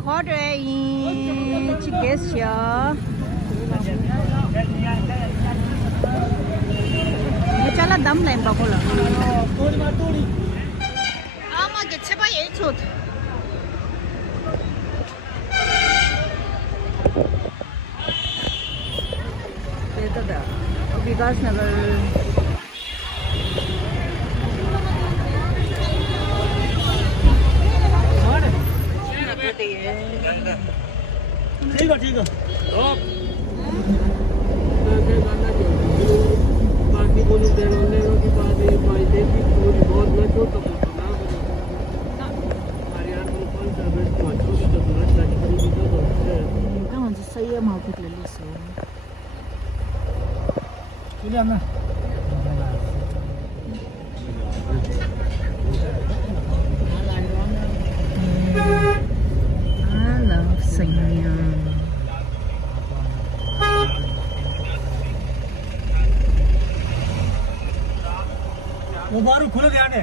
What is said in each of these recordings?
好着去给小。我家那咱们来包过了。啊，我给吃把盐出。别的，विकासनगर ठीक है ठीक है बाकी बोली देने की बात है भाई देखी पूरी बहुत मैं तो ना हरियाणा में कौन सा बेस्ट मैच हो तो दूर तक करी तो刚刚是谁也没给了说。就这样的。वो बारू खुल गया ने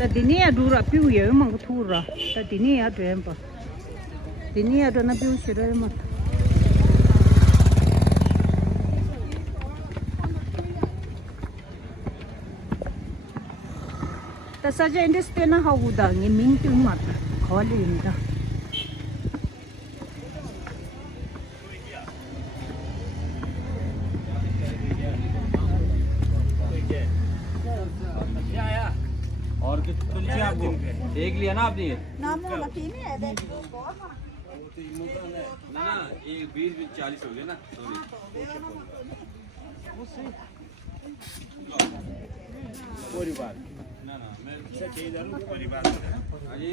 Tadinya dura piu ya emang ketura. Tadinya ada yang apa? Tadinya ada na piu sih ada emang. Saja ini stena hau dah, ni ming tu mata, kali ini dah. देख लिया ना आपने ये नाम ना पीने है देख ना ना ये 20-40 हो गए ना सॉरी पूरी बात ना ना मैं चाहिए जरूर पूरी बात हाँ जी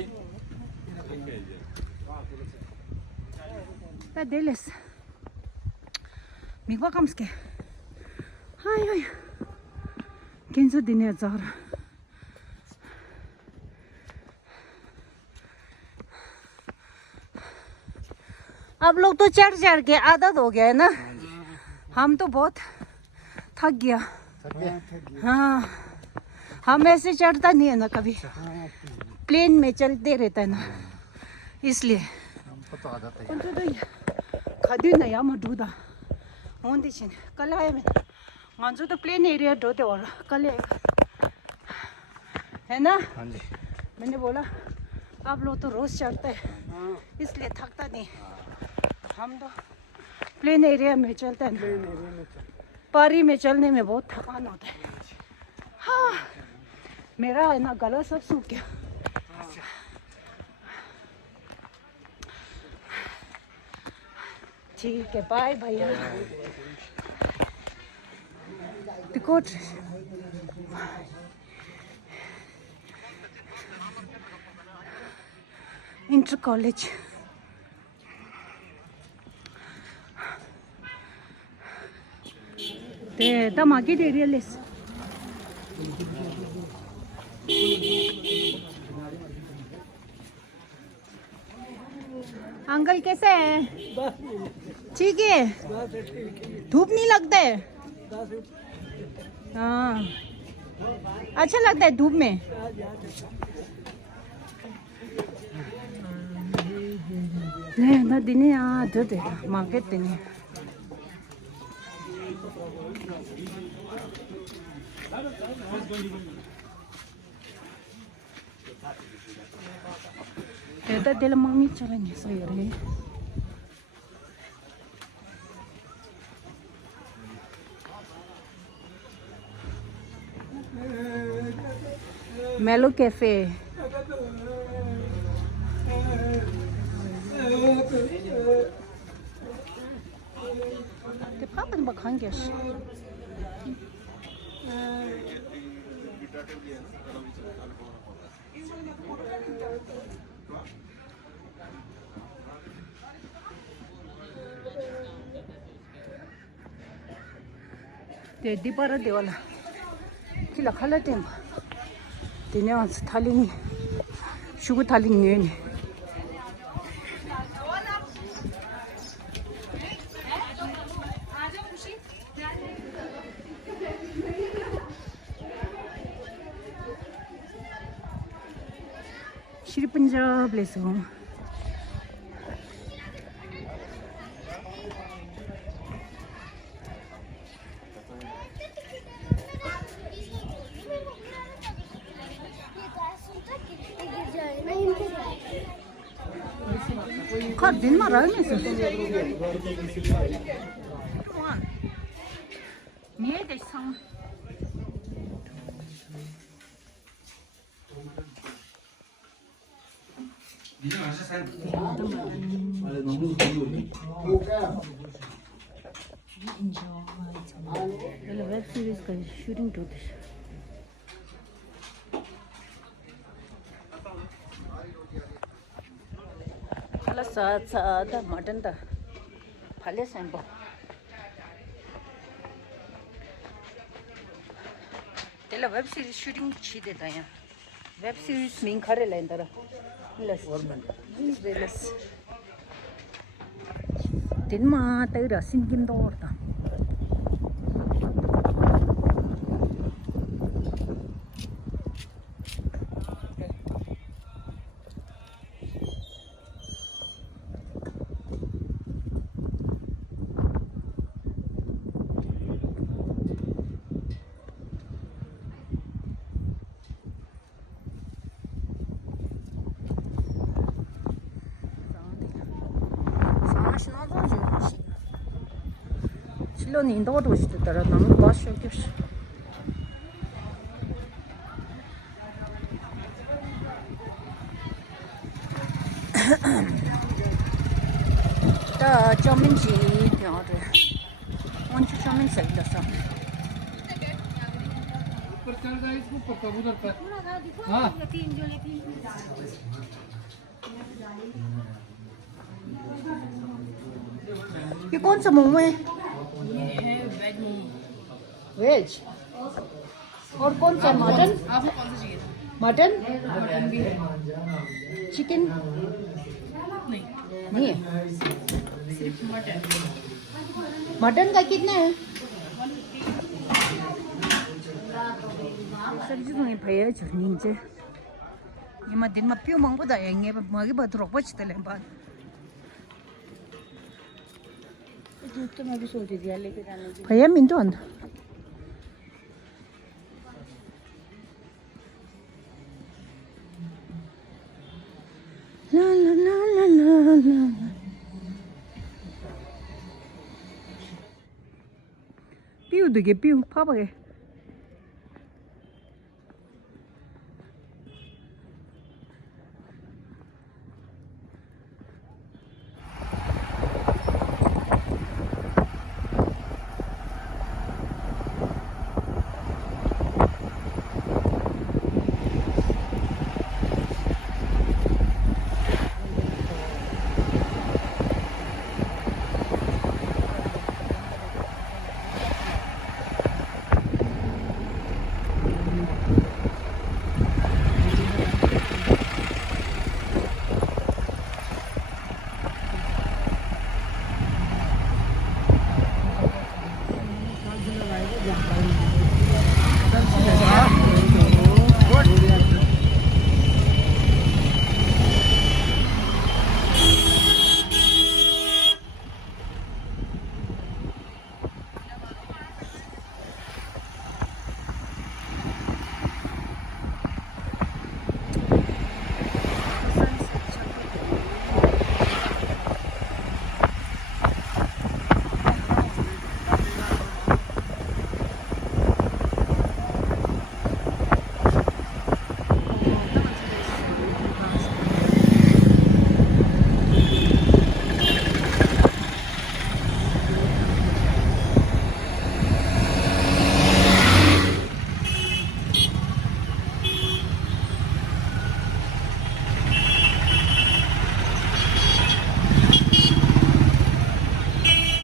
ता देलेस मिगवा कम्स के हाय हाय किंजो दिने जार अब लोग तो चढ़ चढ़ के आदत हो गया है ना हम तो बहुत थक गया हाँ हम ऐसे चढ़ता नहीं है ना कभी प्लेन में चलते रहता है ना इसलिए खादी ना या मधुदा होंदी छिन कल आए मैं मानसो तो प्लेन एरिया ढोते और कल है ना हाँ जी मैंने बोला आप लोग तो रोज चढ़ते हैं इसलिए थकता नहीं हम तो प्लेन एरिया में चलते हैं पारी में चलने में बहुत थकान होता है हाँ मेरा है ना गला सब सूख गया ठीक है बाय भैया टिकट इंटर कॉलेज ते दमागी दे रही है लिस अंकल कैसे हैं ठीक है धूप नहीं लगता है हाँ अच्छा लगता है धूप में ना दिने आधे दे मार्केट दिने Ito dila mami chara niya sa yore. Melo Cafe. Te papan ba hangish? ते दीपारा देवाला किला खाला टेम तिने आज थाली शुगर थाली नहीं श्री पंजाब ले सो खा दिन में रह नहीं सकते नहीं देख सांग वेब सीरीज का शूटिंग टू साथ साथ मटन था फले सैंपल तेला वेब सीरीज शूटिंग छी देता है वेब सीरीज में खरे लाइन तरह लस लस दिन में तेरा सिंगिंग दौड़ता 실론이 너도 시더라 너무 맛있어 없어 다 점인지 되어도 원주 점인 살려서 ऊपर चल रहा है इसको कबूतर पर हाँ ये कौन सा मोमो है? ये है वेज मोमो। वेज और कौन सा मटन? आपको कौन सा चाहिए था? मटन मटन भी है। चिकन नहीं, नहीं है सिर्फ मटन। मटन का कितना है? सब्जी तो नहीं भैया नीचे ये मैं दिन में प्यों मंगो दाएंगे मगे बात रोक बचते ले बात दूध तो मैं भी सोच दिया लेके जाने की भैया मिंटो अंदर ला ला ला ला ला ला प्यों देखे प्यों पापा के